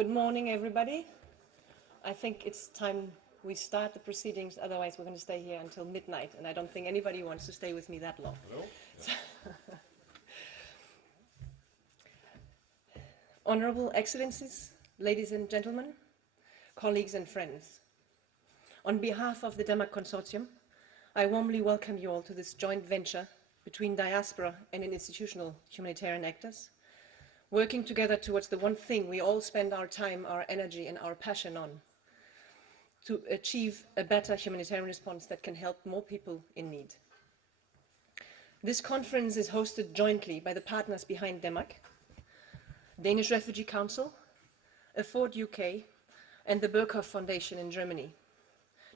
Good morning, everybody. I think it's time we start the proceedings, otherwise we're going to stay here until midnight, and I don't think anybody wants to stay with me that long. No? Honorable Excellencies, ladies and gentlemen, colleagues and friends, on behalf of the DEMAC Consortium, I warmly welcome you all to this joint venture between diaspora and institutional humanitarian actors, working together towards the one thing we all spend our time, our energy and our passion on, to achieve a better humanitarian response that can help more people in need. This conference is hosted jointly by the partners behind DEMAC, Danish Refugee Council, Afford UK, and the Berghoff Foundation in Germany.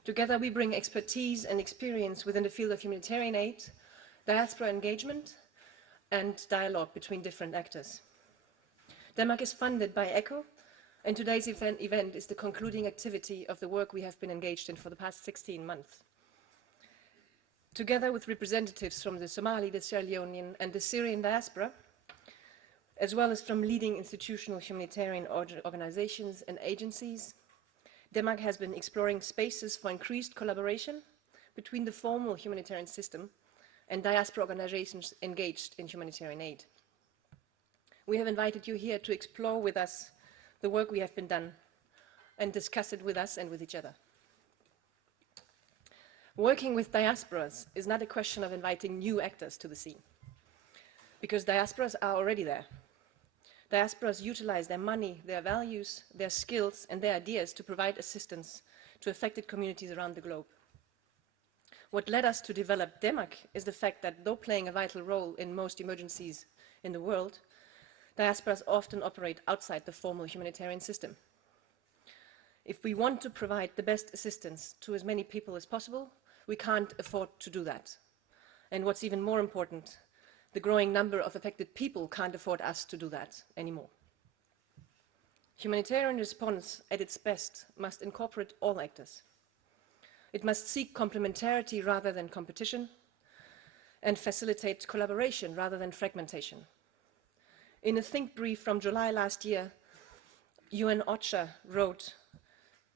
Together we bring expertise and experience within the field of humanitarian aid, diaspora engagement, and dialogue between different actors. DEMAC is funded by ECHO, and today's event is the concluding activity of the work we have been engaged in for the past 16 months. Together with representatives from the Somali, the Sierra Leonean, and the Syrian diaspora, as well as from leading institutional humanitarian organizations and agencies, DEMAC has been exploring spaces for increased collaboration between the formal humanitarian system and diaspora organizations engaged in humanitarian aid. We have invited you here to explore with us the work we have been done and discuss it with us and with each other. Working with diasporas is not a question of inviting new actors to the scene, because diasporas are already there. Diasporas utilize their money, their values, their skills and their ideas to provide assistance to affected communities around the globe. What led us to develop DEMAC is the fact that though playing a vital role in most emergencies in the world, diasporas often operate outside the formal humanitarian system. If we want to provide the best assistance to as many people as possible, we can't afford to do that. And what's even more important, the growing number of affected people can't afford us to do that anymore. Humanitarian response at its best must incorporate all actors. It must seek complementarity rather than competition and facilitate collaboration rather than fragmentation. In a think brief from July last year, UN OCHA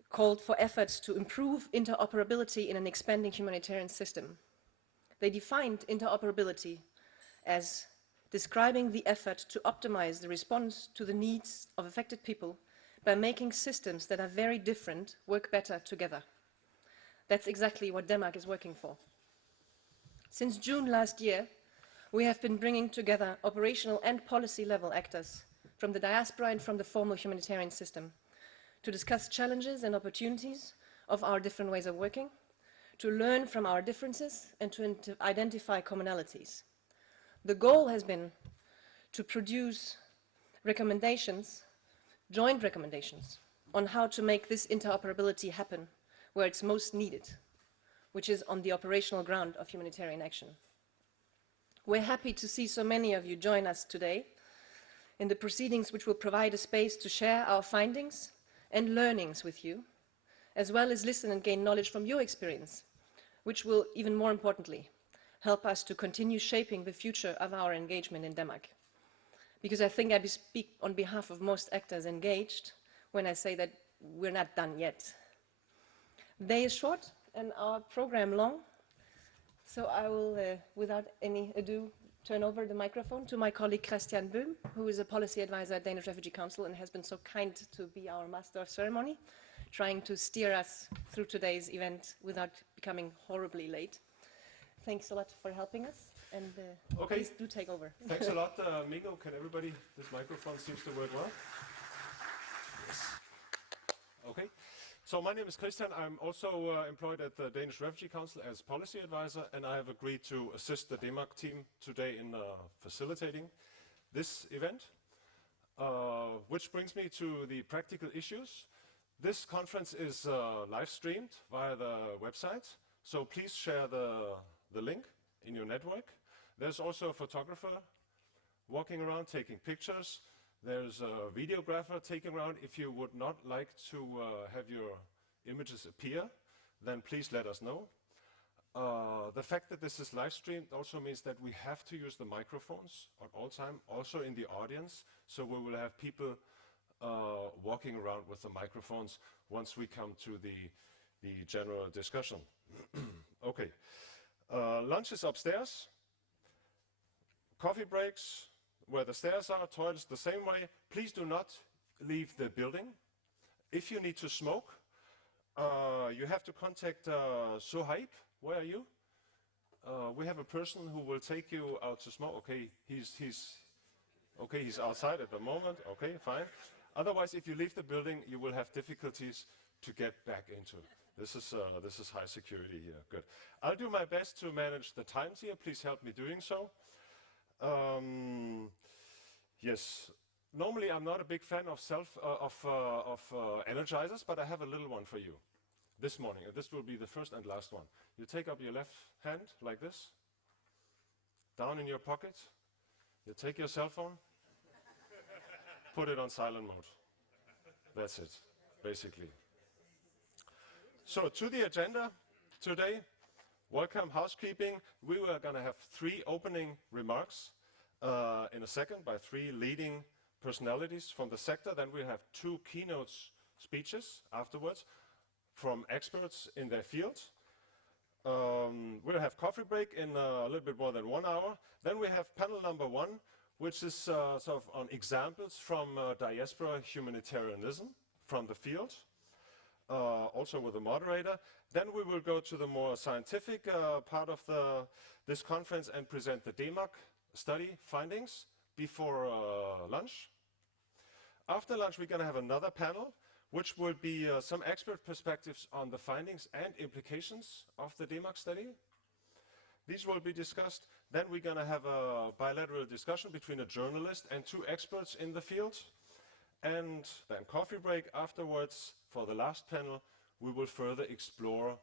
called for efforts to improve interoperability in an expanding humanitarian system. They defined interoperability as describing the effort to optimize the response to the needs of affected people by making systems that are very different work better together. That's exactly what DEMAC is working for. Since June last year, we have been bringing together operational and policy level actors from the diaspora and from the formal humanitarian system to discuss challenges and opportunities of our different ways of working, to learn from our differences and to identify commonalities. The goal has been to produce recommendations, joint recommendations, on how to make this interoperability happen where it's most needed, which is on the operational ground of humanitarian action. We're happy to see so many of you join us today in the proceedings which will provide a space to share our findings and learnings with you, as well as listen and gain knowledge from your experience, which will, even more importantly, help us to continue shaping the future of our engagement in DEMAC. Because I think I speak on behalf of most actors engaged when I say that we're not done yet. The day is short and our program long. So I will, without any ado, turn over the microphone to my colleague Christian Böhm, who is a policy advisor at Danish Refugee Council and has been so kind to be our master of ceremony, trying to steer us through today's event without becoming horribly late. Thanks a lot for helping us, and please do take over. Thanks a lot, Mingo. Can everybody, this microphone seems to work well? Yes. Okay. So my name is Christian. I'm also employed at the Danish Refugee Council as policy advisor, and I have agreed to assist the DEMAC team today in facilitating this event, which brings me to the practical issues. This conference is live streamed via the website, so please share the link in your network. There's also a photographer walking around taking pictures. There's a videographer taking around. If you would not like to have your images appear, then please let us know. The fact that this is live streamed also means that we have to use the microphones at all time, also in the audience, so we will have people walking around with the microphones once we come to the general discussion. Okay, lunch is upstairs, coffee breaks where the stairs are, toilets the same way. Please do not leave the building. If you need to smoke, you have to contact Sohaib. Where are you? We have a person who will take you out to smoke. Okay, he's outside at the moment. Okay, fine. Otherwise, if you leave the building, you will have difficulties to get back into. This is high security here. Good. I'll do my best to manage the times here. Please help me doing so. Yes. Normally, I'm not a big fan of energizers, but I have a little one for you this morning. And this will be the first and last one. You take up your left hand like this, down in your pocket. You take your cell phone, put it on silent mode. That's it, basically. So to the agenda today, welcome housekeeping. We are going to have 3 opening remarks in a second by 3 leading personalities from the sector. Then we have 2 keynote speeches afterwards from experts in their field. We'll have coffee break in a little bit more than 1 hour. Then we have panel number 1, which is sort of on examples from diaspora humanitarianism from the field, also with a moderator. Then we will go to the more scientific part of this conference and present the DEMAC study findings before lunch. After lunch, we're going to have another panel, which will be some expert perspectives on the findings and implications of the DEMAC study. These will be discussed. Then we're going to have a bilateral discussion between a journalist and 2 experts in the field. And then coffee break afterwards. For the last panel, we will further explore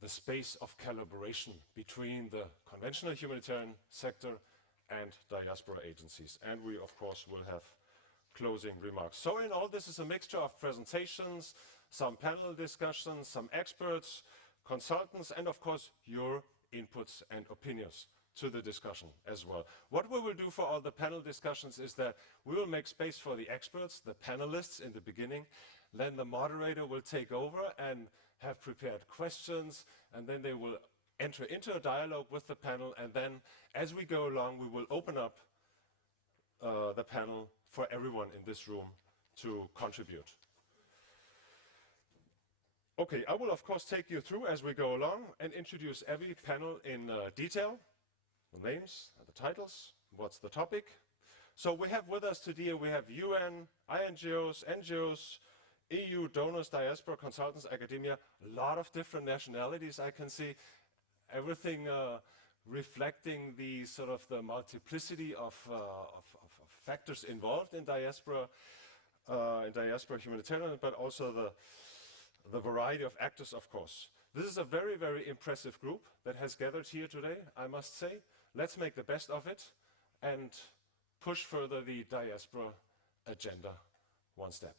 the space of collaboration between the conventional humanitarian sector and diaspora agencies. And we, of course, will have closing remarks. So in all, this is a mixture of presentations, some panel discussions, some experts, consultants, and of course, your inputs and opinions to the discussion as well. What we will do for all the panel discussions is that we will make space for the experts, the panelists in the beginning. Then the moderator will take over and have prepared questions, and then they will enter into a dialogue with the panel. And then as we go along, we will open up the panel for everyone in this room to contribute. Okay, I will of course take you through as we go along and introduce every panel in detail, the names and the titles, what's the topic. So we have with us today, we have UN, INGOs, NGOs, EU donors, diaspora consultants, academia, a lot of different nationalities I can see, everything reflecting the sort of the multiplicity of factors involved in diaspora humanitarian, but also the variety of actors, of course. This is a very, very impressive group that has gathered here today, I must say. Let's make the best of it and push further the diaspora agenda one step.